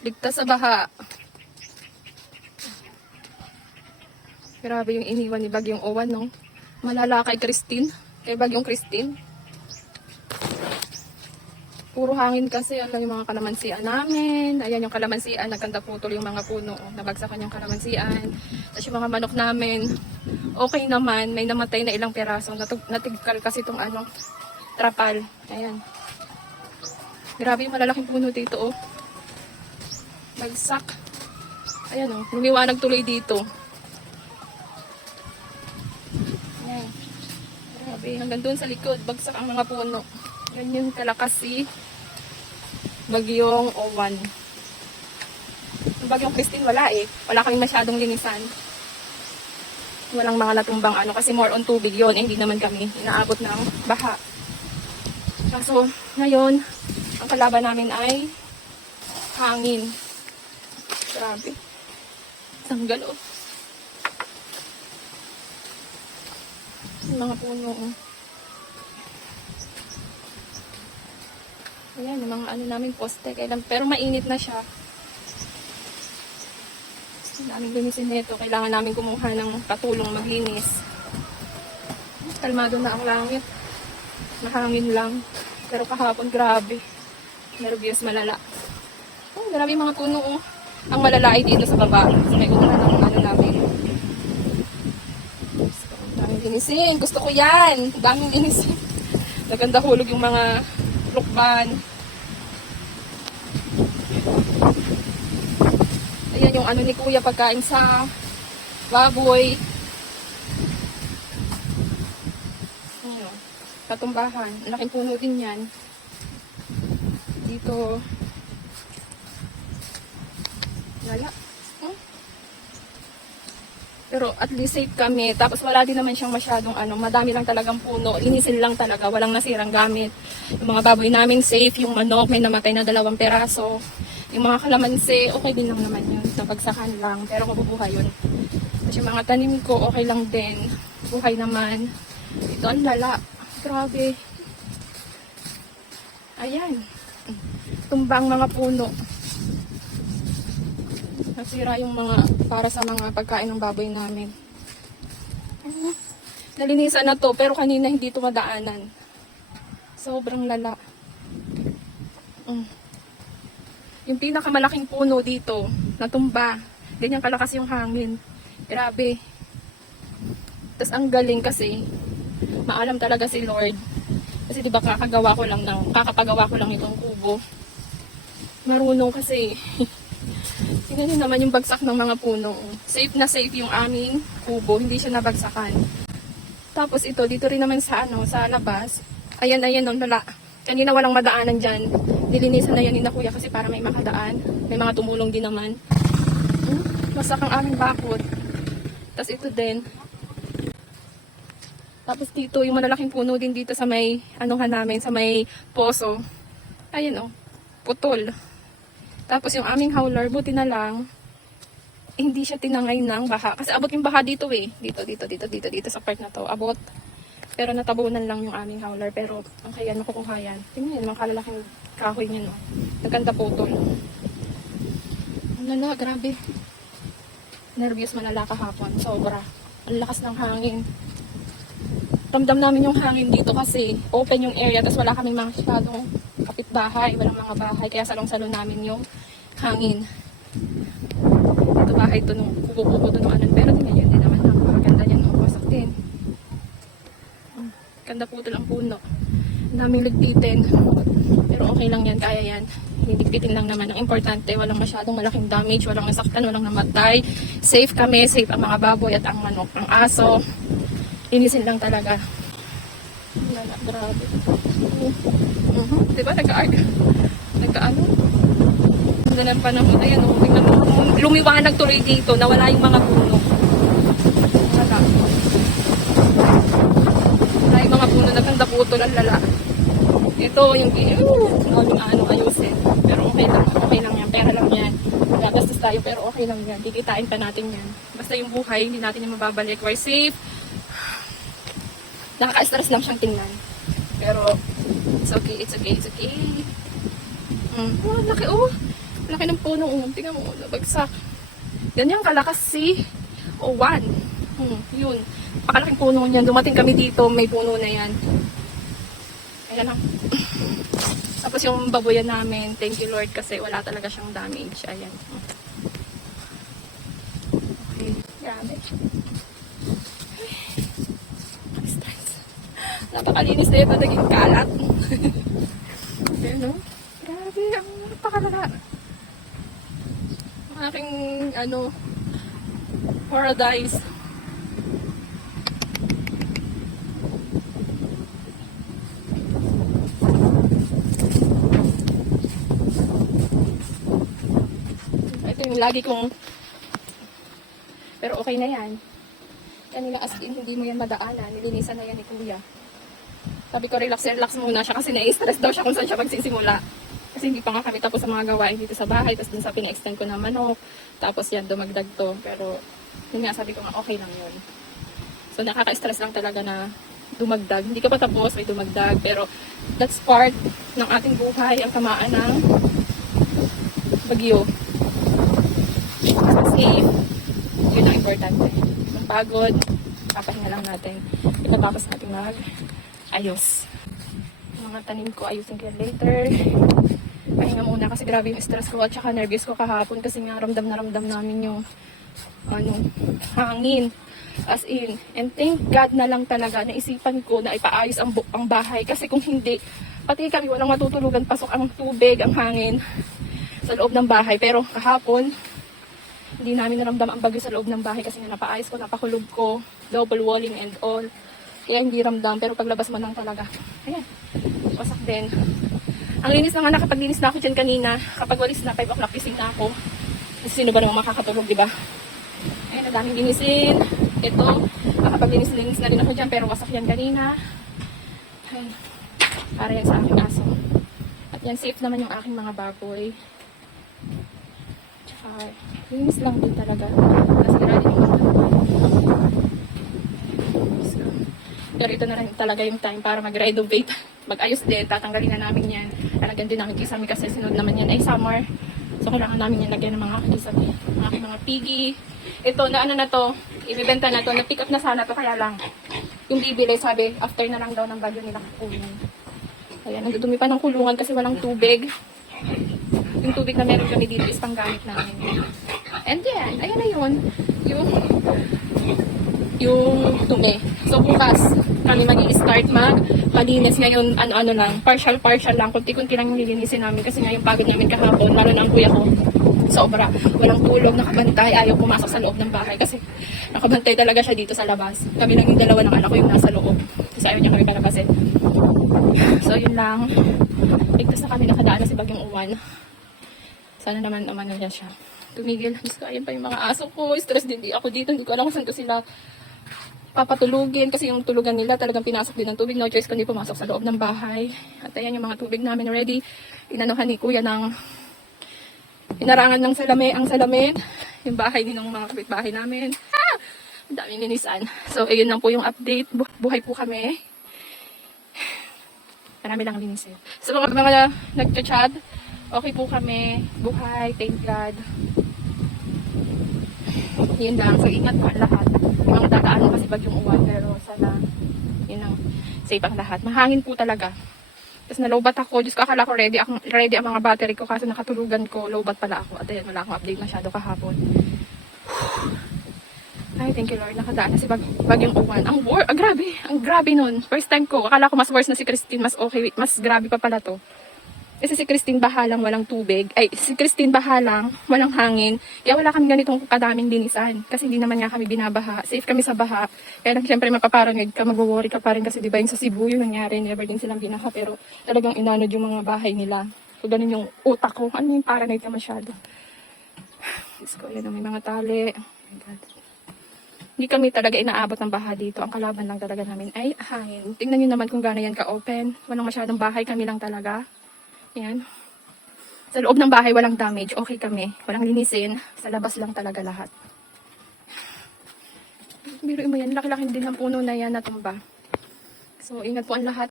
Ligtas sa baha. Grabe yung iniwan ni Bagyong Owan, no? Malala kay Christine. Kay Bagyong Christine. Puro hangin kasi. Alam yung mga kalamansian namin. Ayan yung kalamansian. Nagkanda putol yung mga puno. Nabagsakan yung kalamansian. Tapos yung mga manok namin. Okay naman. May namatay na ilang peraso. Natigkal kasi itong ano, trapal. Ayan. Grabe yung malalaking puno dito, oh. Bagsak. Ayan, oh. Lumiwanag tuloy dito. Ayan. Grabe. Hanggang doon sa likod. Bagsak ang mga puno. Yan yung kalakas si Bagyong Owan. Yung Bagyong Christine wala eh. Wala kaming masyadong linisan. Walang mga natumbang ano. Kasi more on tubig yun. Eh, hindi naman kami inaabot ng baha. Kaso, ngayon, ang kalaban namin ay hangin. Grabe. Tanggal, oh. Yung mga puno, oh. Ayan, yung mga ano namin poste. Pero mainit na siya. Daming linisin nito. Kailangan namin kumuha ng patulong maglinis. Kalmado na ang langit. Mahangin lang. Pero kahapon, grabe. Nervyos malala. Oh, grabe mga puno, oh. Ang malala ay dito sa baba. Sa may unahan ng ano namin. So, daming linisin. Gusto ko yan. Daming linisin. Naganda hulog yung mga lukban. Ayan yung ano ni Kuya pagkain sa baboy. Ayan. Katumbahan. Laking puno din yan. Dito. Wala. Pero at least safe kami. Tapos wala din naman siyang masyadong ano. Madami lang talagang puno. Linisin lang talaga. Walang nasirang gamit. Yung mga baboy namin safe. Yung manok may namatay na 2 peraso. Yung mga kalamansi, okay din lang naman yun. Nabagsakan lang. Pero mabubuhay yun. Tapos yung mga tanim ko, okay lang din. Buhay naman. Ito ang lala. Grabe. Ayan. Tumbang mga puno. Nasira yung mga para sa mga pagkain ng baboy namin. Nalinisan na to pero kanina hindi ito madaanan. Sobrang lala. Yung pinakamalaking puno dito, natumba. Ganyan kalakas yung hangin. Grabe. Tapos ang galing kasi, maalam talaga si Lord. Kasi diba kakapagawa ko lang itong kubo. Marunong kasi. Tingnan nyo naman yung bagsak ng mga puno. Safe na safe yung aming kubo. Hindi siya nabagsakan. Tapos ito, dito rin naman sa sa labas. Ayan, lala. Kanina walang madaanan dyan. Nilinisan na yan ni na Kuya kasi para may makadaan. May mga tumulong din naman. Masak ang aming bakod. Tapos ito din. Tapos dito, yung malalaking puno din dito sa may, namin, sa may poso. Ayan, putol. Tapos yung aming howler, buti na lang, hindi siya tinangay ng baha. Kasi abot yung baha dito eh. Dito sa part na to. Abot. Pero natabunan lang yung aming howler. Pero, okay yan, makukuha yan. Tingnan yan, mga kalalaking kahoy niya, no. Nagkanta putol. Lala, grabe. Nervyos malala kahapon. Sobra. Ang lakas ng hangin. Ramdam namin yung hangin dito kasi open yung area. Tapos wala kaming masyadong kapitbahay. Walang mga bahay. Kaya salong-salong namin yung hangin. Ito bahay to nung kubo-kubo to nung anan. Pero tingnan yun din naman. Napakaganda yan. Wasak din. Ganda putol ang puno. Ang daming ligpitin. Pero okay lang yan. Kaya yan. Hinigpitin lang naman. Ang importante, walang masyadong malaking damage. Walang nasaktan. Walang namatay. Safe kami. Safe ang mga baboy at ang manok. Ang aso. Linisin lang talaga. Lala, grabe. Diba? Nagka-ano? Ganda ng panahon. Ayan, tingnan mo. Lumiwanag tuloy dito. Nawala yung mga puno. Wala. Wala yung mga puno. Nagkanda putol. Ang lala. Ito, yung ayusin. Pero okay lang. Okay lang yan. Pera lang yan. Gagastos tayo pero okay lang yan. Kikitain pa natin yan. Basta yung buhay, hindi natin yung mababalik. We're safe. Nakaka-stress lang siyang tingnan. Pero, it's okay. Oh, laki oh. Laki ng puno. Tingnan mo, nabagsak. Ganyan kalakas si Owan. Yun. Pakalaking puno niyan. Dumating kami dito, may puno na yan. Ayan lang. Tapos yung baboyan namin, thank you Lord kasi wala talaga siyang damage. Ayan. Okay. Grabe. Napakalinis na ito, naging kalat. Ayan, no? Grabe, ang napakalala. Ang aking, paradise. Ito yung lagi kong, pero okay na yan. Kanina as in, hindi mo yan madaanan. Nilinisan na yan ni Kuya. Sabi ko, relax muna siya kasi nai-stress daw siya kung saan siya magsisimula. Kasi hindi pa nga kami tapos sa mga gawain dito sa bahay. Tapos dun sa pina-extend ko na manok. Tapos yan, dumagdag to. Pero, yun nga, sabi ko nga, okay lang yun. So, nakaka-stress lang talaga na dumagdag. Hindi ka pa tapos, may dumagdag. Pero, that's part ng ating buhay, ang tamaan ng bagyo. Safe. Yun ang importante. Magpagod, papahinga lang natin. Pinatapos natin ayos. Yung mga tanim ko, ayusin ko yan later. Pahinga muna kasi grabe yung stress ko at saka nervous ko kahapon kasi nga ramdam namin yung hangin. As in. And thank God na lang talaga naisipan ko na ipaayos ang bahay kasi kung hindi, pati kami walang matutulugan, pasok ang tubig, ang hangin sa loob ng bahay. Pero kahapon, hindi namin naramdam ang bagyo sa loob ng bahay kasi nga napaayos ko, napakulog ko, double walling and all. Kaya hindi ramdam, pero paglabas mo lang talaga. Ayan, wasak din. Ang linis na nga, nakapaglinis na ako dyan kanina. Kapag walis na, 5 o'clock gising na ako. Kasi sino ba naman makakatulog, di ba? Ayan, ang daming linisin. Ito, nakapaglinis na rin ako dyan, pero wasak yan kanina. Ayan, para yan sa aking aso. At yan, safe naman yung aking mga baboy. Tsaka, linis lang din talaga. Kasi ready yung mga pero ito na rin talaga yung time para mag-renovate. Mag-ayos din, tatanggalin na namin yan. Lalagyan din namin kisame kasi sunod naman yan ay summer. So kailangan namin yan lagyan ng mga kisame. Mga piggy. Ito na na to, ibibenta na to. Na-pick up na sana to kaya lang. Yung bibili sabi, after na lang daw ng bagyo nila kukunin. Ayan, nandudumi pa ng kulungan kasi walang tubig. Yung tubig na meron kami dito is panggamit namin. And yan, ayan na yun. Yung tumi. So bukas kami mag-i-start mag-palinis ngayon, ano lang, partial lang, kunti-kunti lang yung lilinisin namin kasi ngayon pagod namin kahapon, lalo na ang kuya ko, sobra, walang tulog, nakabantay, ayaw pumasok sa loob ng bahay kasi nakabantay talaga siya dito sa labas. Kami lang yung dalawa ng anak ko yung nasa loob kasi ayaw niya kami palabasin. So yun lang, ligtas na kami, nakadaan na si Bagyong Uwan. Sana naman umano niya siya tumigil. Diyos ko, ayun pa yung mga aso ko, stress din ako dito, hindi ko alam kung saan ko sila papatulugin kasi yung tulugan nila talagang pinasok din ng tubig. No choice kundi pumasok sa loob ng bahay. At ayan yung mga tubig namin already. Inanuhan ni Kuya ng inarangan ng salamin. Yung bahay din ng mga kapitbahay namin. Ang daming linisan. So ayun lang po yung update. Buhay po kami. Marami lang linisin. So mga nagchat, okay po kami. Buhay. Thank God. Yun lang. So ingat po ang lahat. Yung mga dadaanan kasi Bagyong Uwan, pero sana yun ang safe ang lahat. Mahangin po talaga. Tapos nalobat ako. Diyos ko, akala ko ready ang mga battery ko kasi nakatulugan ko. Lowbat pala ako. At ayan, wala akong update masyado kahapon. Ay, thank you Lord. Nakadaan na si Bagyong Uwan. Ang grabe nun. First time ko. Akala ko mas worse na si Christine. Mas okay. Mas grabe pa pala to. Kasi si Christine bahalang walang tubig. Si Christine bahalang walang hangin. Kaya wala kami ganitong kadaming linisan. Kasi hindi naman nga kami binabaha. Safe kami sa baha. Kaya lang syempre mapaparanoid ka, mag-worry ka pa rin kasi diba yung sa Cebu yung nangyari. Never din silang binaha. Pero talagang inanod yung mga bahay nila. So ganun yung utak ko. Ano yung paranoid ka masyado. Diyos ko, yan may mga tali. Oh my God. Hindi kami talaga inaabot ng baha dito. Ang kalaban lang talaga namin ay hangin. Tingnan nyo naman kung gano'n yan ka-open. Walang masyadong bahay, kami lang talaga. Yan. Sa loob ng bahay, walang damage. Okay kami. Walang linisin. Sa labas lang talaga lahat. Biruin mo yan. Laki-laki din ng puno na yan natumba. So, ingat po ang lahat.